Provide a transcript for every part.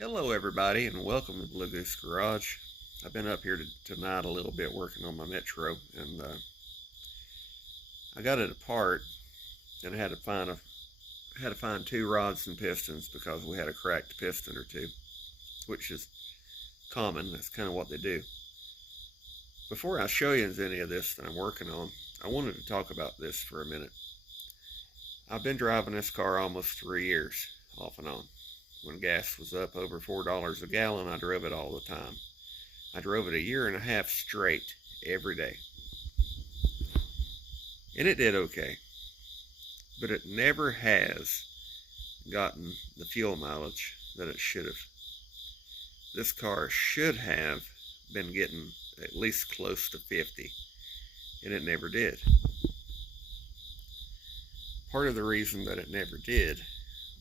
Hello everybody and welcome to Blue Goose Garage. I've been up here tonight a little bit working on my Metro, and I got it apart and I had to find two rods and pistons because we had a cracked piston or two, which is common. That's kind of what they do. Before I show you any of this that I'm working on, I wanted to talk about this for a minute. I've been driving this car almost 3 years off and on. When gas was up over $4 a gallon, I drove it all the time. I drove it a year and a half straight every day. And it did okay. But it never has gotten the fuel mileage that it should have. This car should have been getting at least close to 50, and it never did. Part of the reason that it never did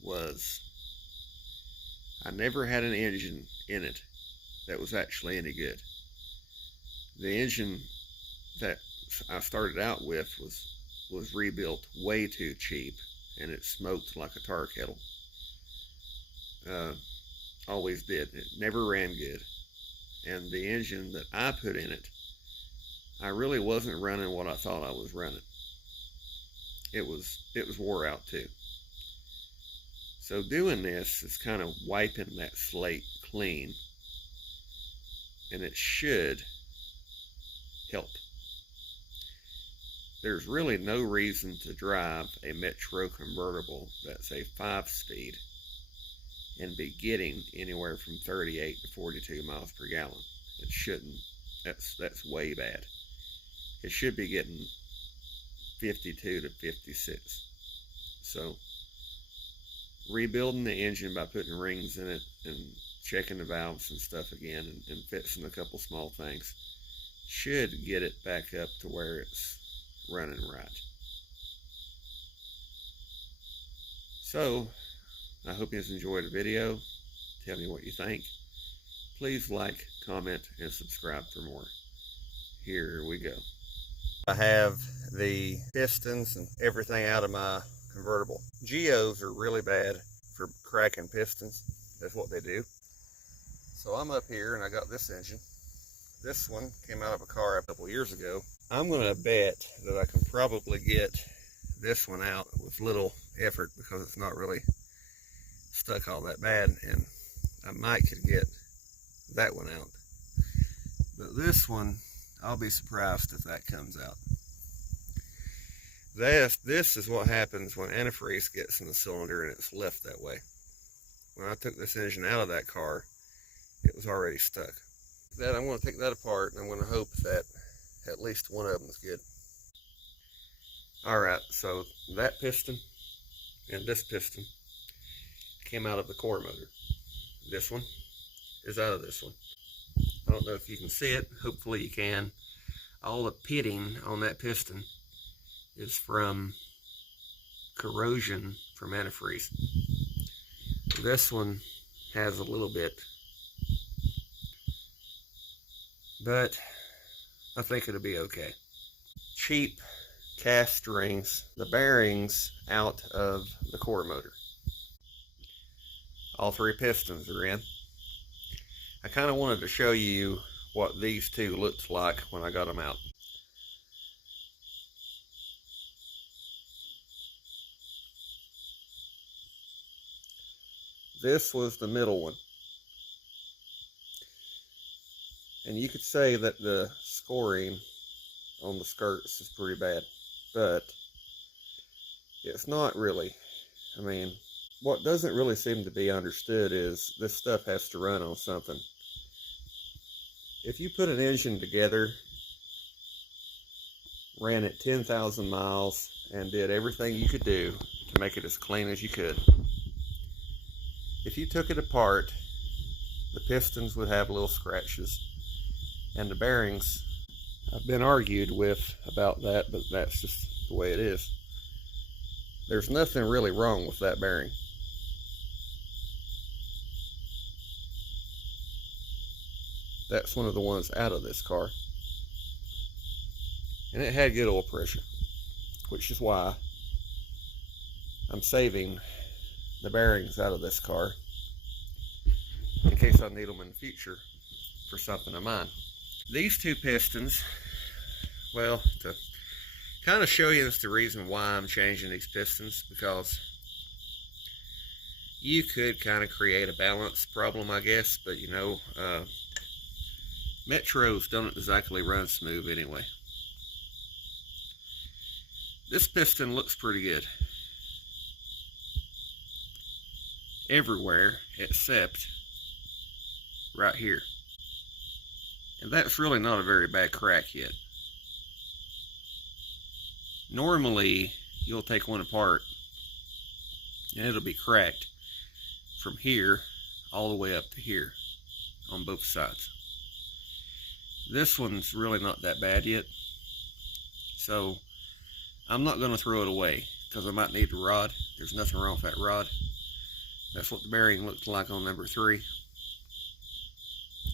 was I never had an engine in it that was actually any good. The engine that I started out with was rebuilt way too cheap, and it smoked like a tar kettle. Always did. It never ran good. And the engine that I put in it, I really wasn't running what I thought I was running. It was wore out too. So doing this is kind of wiping that slate clean, and it should help. There's really no reason to drive a Metro convertible that's a 5-speed and be getting anywhere from 38 to 42 miles per gallon. It shouldn't. That's way bad. It should be getting 52 to 56. So rebuilding the engine by putting rings in it and checking the valves and stuff again and fixing a couple small things should get it back up to where it's running right. So I hope you guys enjoyed the video. Tell me what you think. Please like, comment, and subscribe for more. Here we go. I have the pistons and everything out of my convertible. Geos are really bad for cracking pistons. That's what they do. So I'm up here and I got this engine. This one came out of a car a couple years ago. I'm gonna bet that I can probably get this one out with little effort because it's not really stuck all that bad, and I might could get that one out. But this one, I'll be surprised if that comes out. This is what happens when antifreeze gets in the cylinder and it's left that way. When I took this engine out of that car, it was already stuck. I'm going to take that apart, and I'm going to hope that at least one of them is good. Alright, so that piston and this piston came out of the core motor. This one is out of this one. I don't know if you can see it. Hopefully you can. All the pitting on that piston is from corrosion from antifreeze. This one has a little bit, but I think it'll be okay. Cheap cast rings, the bearings out of the core motor. All three pistons are in. I kind of wanted to show you what these two looked like when I got them out. This was the middle one. And you could say that the scoring on the skirts is pretty bad, but it's not really. I mean, what doesn't really seem to be understood is this stuff has to run on something. If you put an engine together, ran it 10,000 miles, and did everything you could do to make it as clean as you could, if you took it apart, the pistons would have little scratches, and the bearings, I've been argued with about that, but that's just the way it is. There's nothing really wrong with that bearing. That's one of the ones out of this car. And it had good oil pressure, which is why I'm saving the bearings out of this car case I need them in the future for something of mine. These two pistons, well, to kind of show you the reason why I'm changing these pistons, because you could kind of create a balance problem, I guess, but you know, Metros don't exactly run smooth anyway. This piston looks pretty good everywhere except right here, and that's really not a very bad crack yet. Normally you'll take one apart and it'll be cracked from here all the way up to here on both sides. This one's really not that bad yet, so I'm not going to throw it away because I might need the rod. There's nothing wrong with that rod. That's what the bearing looked like on number 3.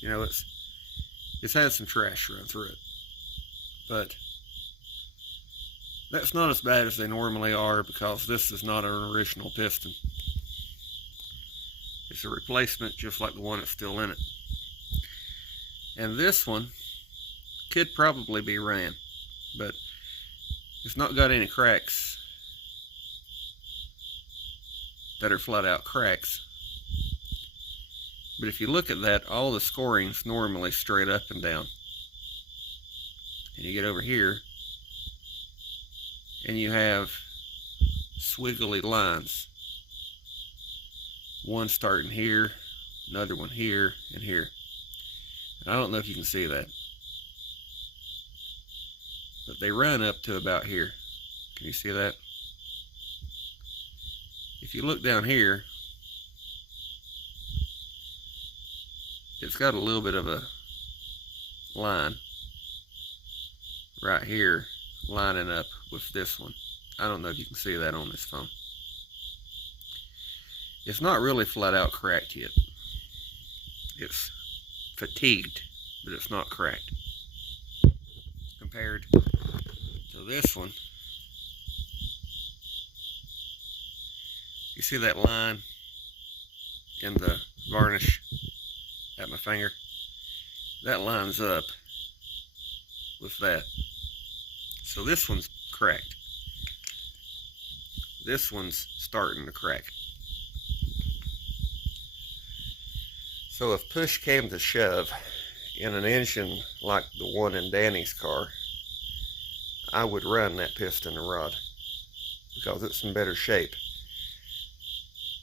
You know, it's had some trash run through it, but that's not as bad as they normally are because this is not an original piston. It's a replacement just like the one that's still in it. And this one could probably be ran, but it's not got any cracks that are flat out cracks. But if you look at that, all the scoring's normally straight up and down. And you get over here and you have swiggly lines. One starting here, another one here, and here. And I don't know if you can see that, but they run up to about here. Can you see that? If you look down here, it's got a little bit of a line right here lining up with this one. I don't know if you can see that on this phone. It's not really flat out cracked yet. It's fatigued, but it's not cracked. Compared to this one, you see that line in the varnish at my finger? That lines up with that. So this one's cracked. This one's starting to crack. So if push came to shove in an engine like the one in Danny's car, I would run that piston and rod because it's in better shape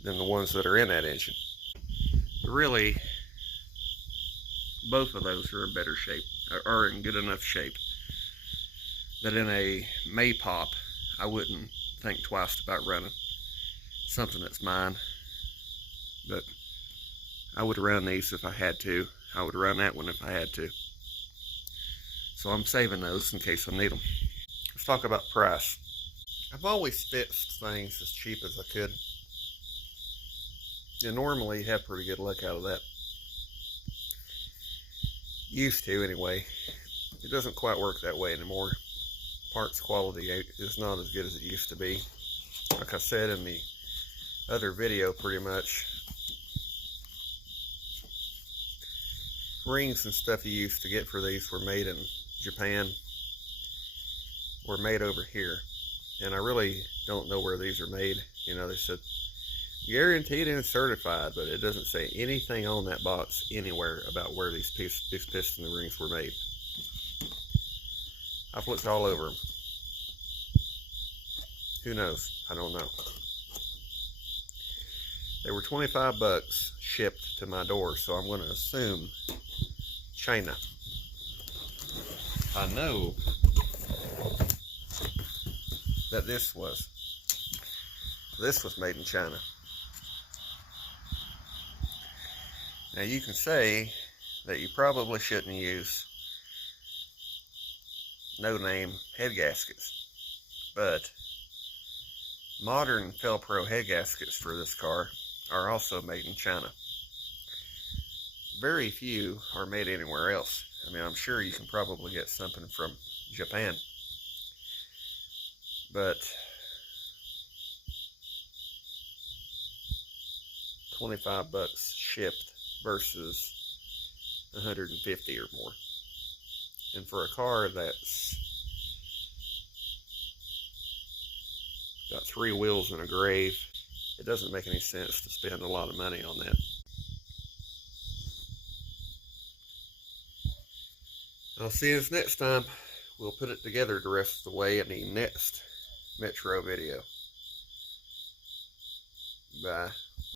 than the ones that are in that engine. Really, both of those are in better shape, or in good enough shape that in a Maypop I wouldn't think twice about running something that's mine. But I would run these if I had to. I would run that one if I had to. So I'm saving those in case I need them. Let's talk about price. I've always fixed things as cheap as I could. You normally have pretty good luck out of that. Used to anyway. It doesn't quite work that way anymore. Parts quality is not as good as it used to be. Like I said in the other video, pretty much, rings and stuff you used to get for these were made in Japan, were made over here, and I really don't know where these are made. You know, they said guaranteed and certified, but it doesn't say anything on that box anywhere about where these piston rings were made. I've looked all over them. Who knows? I don't know. They were 25 bucks shipped to my door, so I'm going to assume China. I know that this was made in China. Now you can say that you probably shouldn't use no-name head gaskets, but modern Felpro head gaskets for this car are also made in China. Very few are made anywhere else. I mean, I'm sure you can probably get something from Japan, but 25 bucks shipped versus 150 or more. And for a car that's got 3 wheels and a grave, it doesn't make any sense to spend a lot of money on that. I'll see you next time. We'll put it together the rest of the way in the next Metro video. Bye.